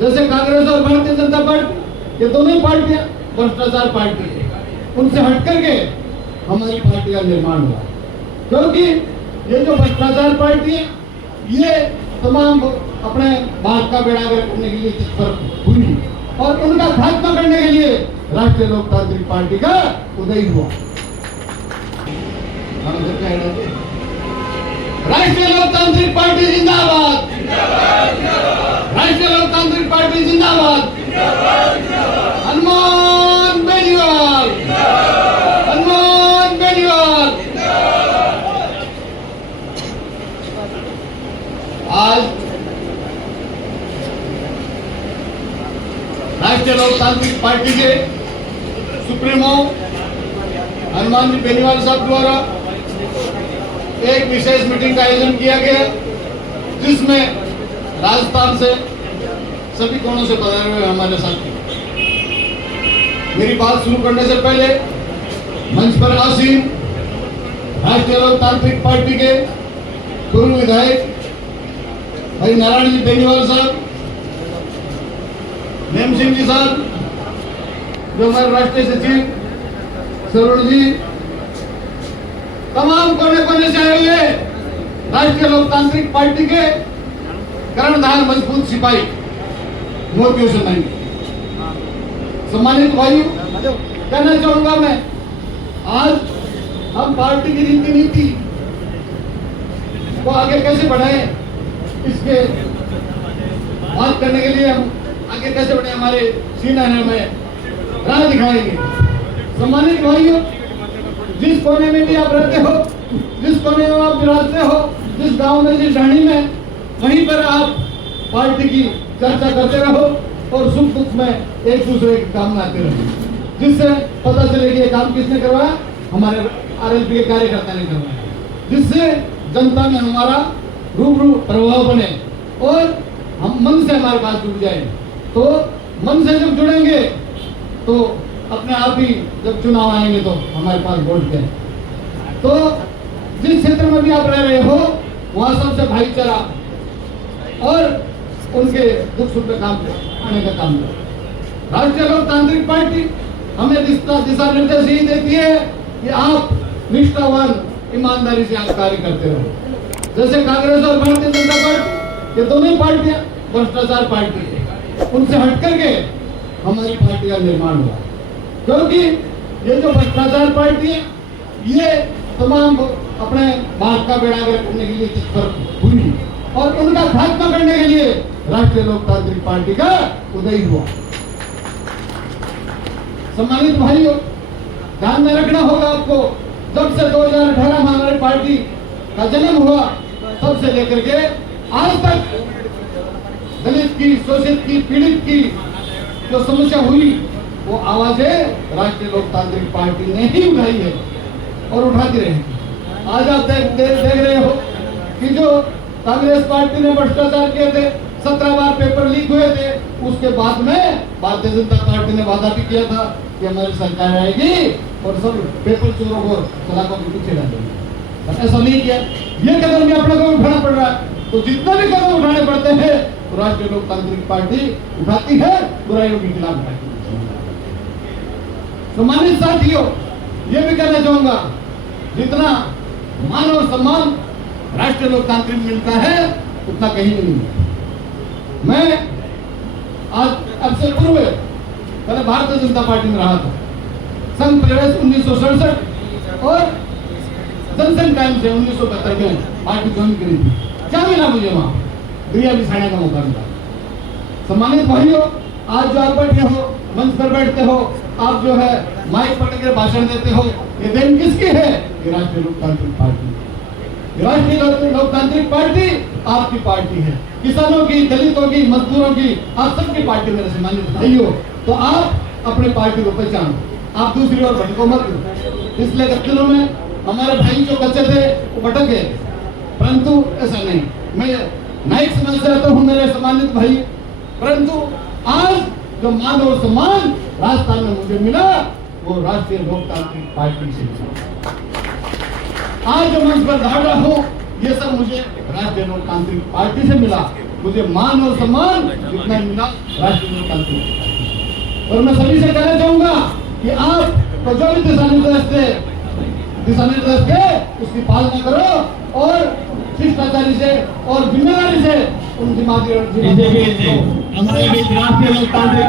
जैसे कांग्रेस और भारतीय जनता पार्टी, ये दोनों पार्टियां भ्रष्टाचार पार्टी है, उनसे हट करके हमारी पार्टी का निर्माण हुआ। क्योंकि ये जो भ्रष्टाचार पार्टी है, ये तमाम अपने बात का बेड़ा गर्क करने के लिए तत्पर हुई और उनका खात्मा करने के लिए राष्ट्रीय लोकतांत्रिक पार्टी का उदय हुआ। राष्ट्रीय लोकतांत्रिक पार्टी जिंदाबाद, राष्ट्रीय लोकतांत्रिक पार्टी जिंदाबाद, हनुमान बेनीवाल, हनुमान बेनीवाल। आज राष्ट्रीय लोकतांत्रिक पार्टी के सुप्रीमो हनुमान जी बेनीवाल साहब द्वारा एक विशेष मीटिंग का आयोजन किया गया, जिसमें राजस्थान से सभी कोणों से पधारे हुए हमारे साथी। मेरी बात शुरू करने से पहले मंच पर आसीन राष्ट्रीय लोकतांत्रिक पार्टी के पूर्व विधायक भाई नारायण जी बेनीवाल साहब, नेम सिंह जी साहब, जो हमारे राष्ट्रीय सचिव सरोज जी, तमाम कोने कोने से आए हुए राष्ट्रीय लोकतांत्रिक पार्टी के कर्णधार मजबूत सिपाही मोतियों से नहीं। सम्मानित भाइयों, कहना चाहूंगा मैं, आज हम पार्टी की रीति नीति को आगे कैसे बढ़ाएं, इसके बात करने के लिए हम आगे कैसे बढ़े, हमारे सीना में राह दिखाएंगे। सम्मानित भाइयों, जिस कोने में भी आप रहते हो, जिस कोने में आप विराजते हो, जिस गांव में, जिस ढाणी में, वहीं पर आप पार्टी की चर्चा करते रहो और सुख दुख में एक दूसरे के काम में आते रहो, जिससे पता चले कि ये काम किसने करवाया, हमारे आरएलपी के कार्यकर्ता ने करवाया, जिससे जनता में हमारा रूबरू प्रभाव बने और हम मन से हमारे पास जुड़ जाए। तो मन से जब जुड़ेंगे तो अपने आप ही जब चुनाव आएंगे तो हमारे पास वोट दें। तो जिस क्षेत्र में भी आप रह रहे हो, वहां सबसे भाईचारा और उनके दुख सुख में काम आने का काम करें। राष्ट्रीय लोकतांत्रिक पार्टी हमें दिशा निर्देश यही देती है कि आप निष्ठावान ईमानदारी से आप कार्य करते रहो। जैसे कांग्रेस और भारतीय जनता पार्टी, ये दोनों पार्टियां भ्रष्टाचार पार्टी है, उनसे हट करके हमारी पार्टी का निर्माण हुआ। क्योंकि ये जो भ्रष्टाचार पार्टी है, ये तमाम अपने बात का बेड़ा गर्क करने के लिए तत्पर हुई और उनका खात्मा करने के लिए राष्ट्रीय लोकतांत्रिक पार्टी का उदय हुआ। सम्मानित भाइयों, ध्यान में रखना होगा आपको, जब से 2018 में हमारी पार्टी का जन्म हुआ, तब से लेकर के आज तक दलित की, शोषित की, पीड़ित की जो समस्या हुई, वो आवाजें राष्ट्रीय लोकतांत्रिक पार्टी ने ही उठाई है और उठाती रहेगी। आज आप देख रहे हो कि जो कांग्रेस पार्टी ने भ्रष्टाचार किए थे, 17 बार पेपर लीक हुए थे, उसके बाद में भारतीय जनता पार्टी ने वादा भी किया था कि हमारी सरकार आएगी और सब पेपर चोरों को सलाखों के पीछे डालेंगे। ऐसा नहीं किया। ये कदम भी अपने को उठाना पड़ रहा है। तो जितना भी कदम उठाने पड़ते हैं तो राष्ट्रीय लोकतांत्रिक पार्टी उठाती है, बुराइयों के खिलाफ उठाती है। सम्मानित साथियों, ये भी कहना चाहूंगा, जितना मान और सम्मान राष्ट्रीय लोकतांत्रिक मिलता है, उतना कहीं नहीं मिलता। मैं आज अब से पूर्व पहले भारतीय जनता पार्टी में रहा था, संघ प्रवेश 1967 और जनसंघ टाइम से 1972 में पार्टी ज्वाइन करी थी। क्या मिला मुझे वहां? दुनिया बिछाने का मौका मिला। सम्मानित भाइयों, आज जो आप बैठे हो, मंच पर बैठते हो, आप जो है माइक पकड़ के भाषण देते हो, ये देन किसकी है? ये राष्ट्रीय लोकतांत्रिक पार्टी। राष्ट्रीय लोकतांत्रिक पार्टी आपकी पार्टी है, किसानों की, दलितों की, मजदूरों की, आप सबकी पार्टी मेरे सम्मानित भाइयों। तो आप अपनी पार्टी को पहचानो, आप दूसरी ओर भटको मत। पिछले दिनों में हमारे भाई जो बच्चे थे वो भटक गए, परंतु ऐसा नहीं। मैं नाइक समाज से रहता हूँ मेरे सम्मानित भाई, परंतु आज जो मान और सम्मान राजस्थान में मुझे मिला, वो राष्ट्रीय लोकतांत्रिक पार्टी से मिला। आज जो मंच पर धाड़ रहा हूं, ये सब मुझे राष्ट्रीय लोकतांत्रिक पार्टी से मिला। मुझे मान और सम्मान जितना मिला राष्ट्रीय लोकतांत्रिक। और मैं सभी से कहना चाहूंगा कि आप तो जो भी दिशा निर्देश थे उसकी पालना करो और शिष्टाचारी से और जिम्मेदारी से उन दिमागी हमारे बीच राष्ट्रीय लोकतांत्रिक